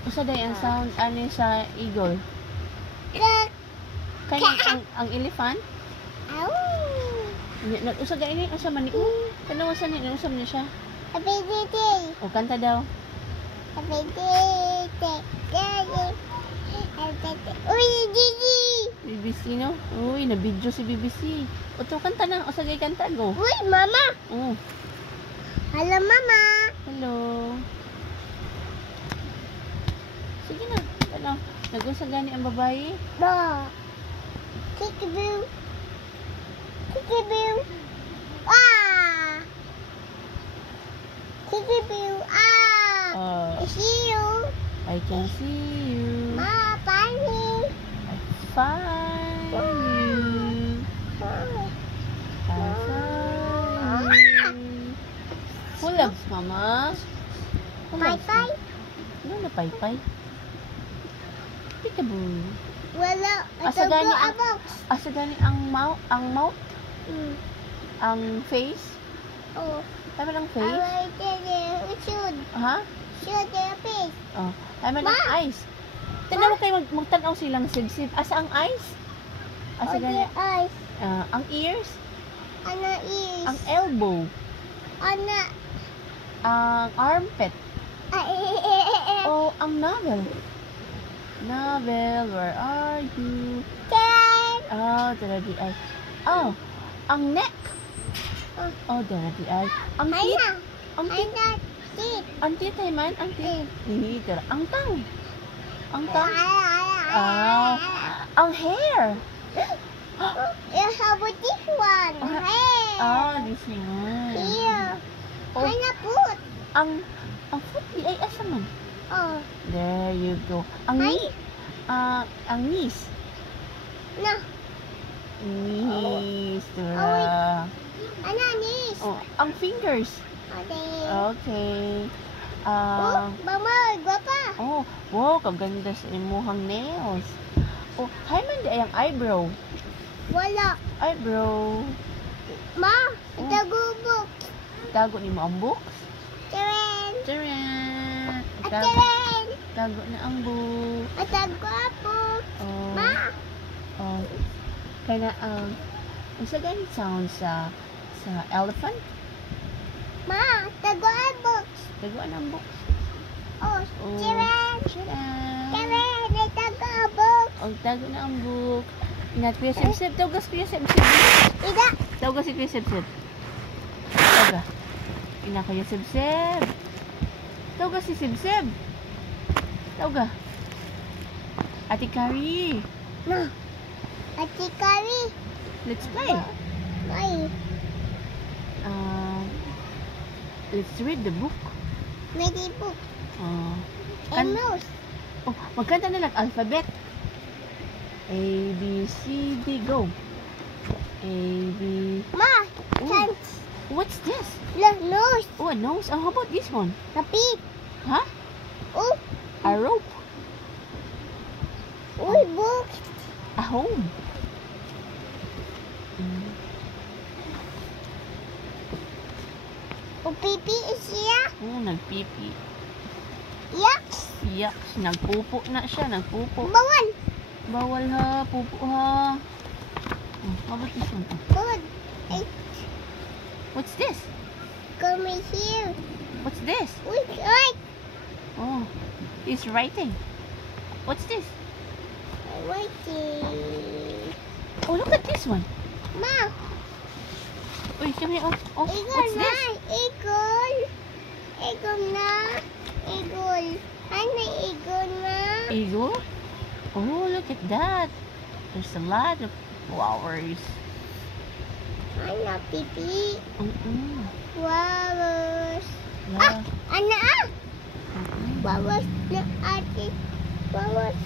Usa day ang sound ani sa eagle. Kaya ang elephant? Ow! Usa day ni usa man ni. Kanawa sa ni usam niya siya. Happy birthday! O kanta daw. Happy birthday! Uy, Gigi! BBC no? Uy, na-video si BBC. O to kanta na. Usa day kanta go. Uy, Mama! Oh. Hello, Mama! Hello. Sige na. Ano? Nag-usa gani ang babae? Ba! Kickaboo! Kickaboo! Ah! Kickaboo! Ah! I see you! I can see you. Ma, Bunny! I find you. I find you. Who loves Mama? Who loves Pai-pai? Ano na Pai-Pai? Peekaboo. Wala. Asa Ito gani po ang box. asa gani ang mouth, ang face. Oh. Tama lang face. Should. Ha? Should their face. Oh, tama lang eyes. Tanaw kayo magtanaw silang sigsig. Asa ang eyes? Asa Oh, gani their eyes. ang ears, Ana ears. ang elbow, Ana. ang armpit. Oh, ang navel. Navel, where are you? Ten. Oh, there di ay. Oh, ang neck. Oh, there di ay. Ang teeth. Ana. Ang teeth. Ana. Teeth. Ang teeth ay man. Ang teeth. Dito. Ang tongue. Ang tongue. Ah. Ang hair. How about this one? Hey. Oh, this one. Here. Oh, Ana put. ang foot di ay asa man. Oh. There you go. Ang knee. Ang knees. No. Knees. Ana knees. Oh, ang fingers. Okay. Okay. Mama, guapa. Oh, wow, kaganda sa imuhang nails. Oh, hay man di ay ang eyebrow. Wala. Eyebrow. Ma, itagubok. Tago ni mo ang books. Teren. Tcharan! Teren. Tago na ang book. Atagwapok. Oh. Ma. Oh. Kaya isa gani sound sa elephant. Ma, tagwapok. Tago na ang books. Oh, Oh. Teren. Tcharan! Teren, itagwapok. Oh, tago na ang book. Ingat Kuya Sib-Sib. Tawag Kuya Sib-Sib. Ida. Tawag si Kuya Sib-Sib. Tawag. Ina Kuya Sib-Sib. Tawag si Sib-Sib. Tawag. Ate Kari. Ma. Ati kari. Let's play. May. Let's read the book. May book. And mouse. Oh, magkanta na lang alphabet. A, B, C, D, go. A, B. Ma. Oh. Chance. What's this? Nose. Oh, a nose. Oh, how about this one? Kapit. Huh? Oh. A rope. Uy, book. A home. Pipi siya. Oh, nagpipi. Yaks. Yucks. Nagpupo na siya. Nagpupo. Bawal. Bawal ha. Pupo ha. Oh, how about this one? Good. Ay, What's this? come here. What's this? Uy, right. Oh, he's writing. What's this? I'm waiting. Oh, look at this one. Ma. Wait, come here. Oh, Eagle what's na. this? Eagle. Eagle na. Eagle. Ano eagle na? Eagle? Oh, look at that. There's a lot of flowers. Ano, pipi? Flowers. Yeah. Ano ah? Flowers na ate. Flowers.